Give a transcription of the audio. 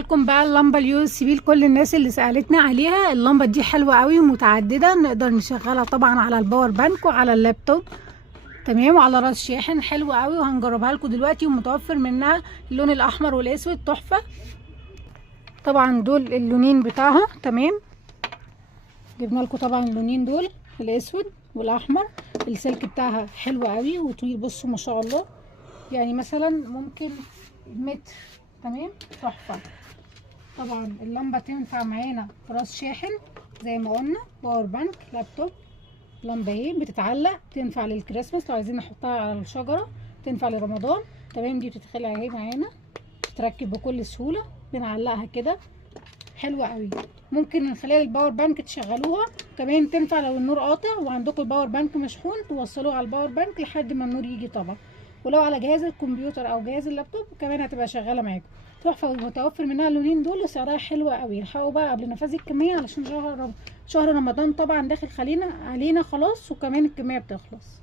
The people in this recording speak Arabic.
لكم بقى اللمبه اليو اس بي لكل الناس اللي سالتنا عليها. اللمبه دي حلوه قوي ومتعدده، نقدر نشغلها طبعا على الباور بانك وعلى اللابتوب تمام، وعلى راس شاحن. حلوه قوي وهنجربها لكم دلوقتي، ومتوفر منها اللون الاحمر والاسود تحفه. طبعا دول اللونين بتاعها تمام، جبنا لكم طبعا اللونين دول الاسود والاحمر. السلك بتاعها حلو قوي وطويل، بصوا ما شاء الله، يعني مثلا ممكن متر تمام، تحفه. طبعا اللمبه تنفع معانا في راس شاحن زي ما قلنا، باور بانك، لابتوب. لمبه اهي بتتعلق، تنفع للكريسماس لو عايزين نحطها على الشجره، تنفع لرمضان تمام. دي بتتخلع اهي معانا، تتركب بكل سهوله، بنعلقها كده، حلوه قوي. ممكن من خلال الباور بانك تشغلوها كمان، تنفع لو النور قاطع وعندكم الباور بانك مشحون، توصلوه على الباور بانك لحد ما النور يجي طبعا. ولو على جهاز الكمبيوتر او جهاز اللابتوب كمان هتبقى شغاله معاكم تحفه. ومتوفر منها اللونين دول وسعرها حلوه قوي. الحقوا بقى قبل نفاذ الكميه، علشان شهر رمضان طبعا داخل علينا خلاص، وكمان الكميه بتخلص.